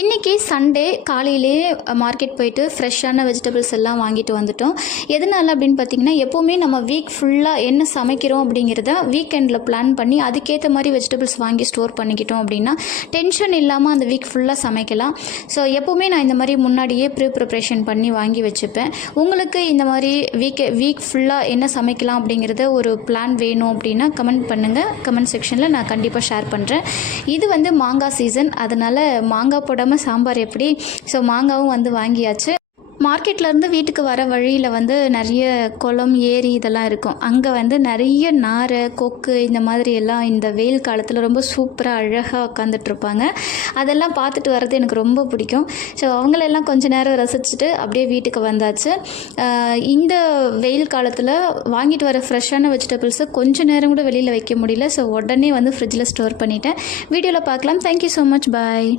இன்றைக்கி சண்டே காலையிலே மார்க்கெட் போயிட்டு ஃப்ரெஷ்ஷான வெஜிடபிள்ஸ் எல்லாம் வாங்கிட்டு வந்துட்டோம். எதனால் அப்படின்னு பார்த்திங்கன்னா, எப்போவுமே நம்ம வீக் ஃபுல்லாக என்ன சமைக்கிறோம் அப்படிங்கிறத வீக்கெண்டில் பிளான் பண்ணி அதுக்கேற்ற மாதிரி வெஜிடபிள்ஸ் வாங்கி ஸ்டோர் பண்ணிக்கிட்டோம் அப்படின்னா டென்ஷன் இல்லாமல் அந்த வீக் ஃபுல்லாக சமைக்கலாம். ஸோ எப்போவுமே நான் இந்த மாதிரி முன்னாடியே ப்ரிப்ரேஷன் பண்ணி வாங்கி வச்சுப்பேன். உங்களுக்கு இந்த மாதிரி வீக் ஃபுல்லாக என்ன சமைக்கலாம் அப்படிங்கிறத ஒரு பிளான் வேணும் அப்படின்னா கமெண்ட் பண்ணுங்கள். கமெண்ட் செக்ஷனில் நான் கண்டிப்பாக ஷேர் பண்ணுறேன். இது மாங்காய் சீசன், அதனால் மாங்காய் போடாமல் சாம்பார் எப்படி? ஸோ மாங்காவும் வாங்கியாச்சு. மார்க்கெட்லேருந்து வீட்டுக்கு வர வழியில் நிறைய குளம், ஏரி இதெல்லாம் இருக்கும். அங்கே நிறைய நாரை, கொக்கு இந்த மாதிரி எல்லாம் இந்த வெயில் காலத்தில் ரொம்ப சூப்பராக அழகாக உட்காந்துட்ருப்பாங்க. அதெல்லாம் பார்த்துட்டு வர்றது எனக்கு ரொம்ப பிடிக்கும். ஸோ அவங்களெல்லாம் கொஞ்சம் நேரம் ரசிச்சுட்டு அப்படியே வீட்டுக்கு வந்தாச்சு. இந்த வெயில் காலத்தில் வாங்கிட்டு வர ஃப்ரெஷ்ஷான வெஜிடபிள்ஸை கொஞ்சம் நேரம் கூட வெளியில் வைக்க முடியல. ஸோ உடனே ஃப்ரிட்ஜில் ஸ்டோர் பண்ணிட்டேன். வீடியோவில் பார்க்கலாம். Thank you so much. பாய்.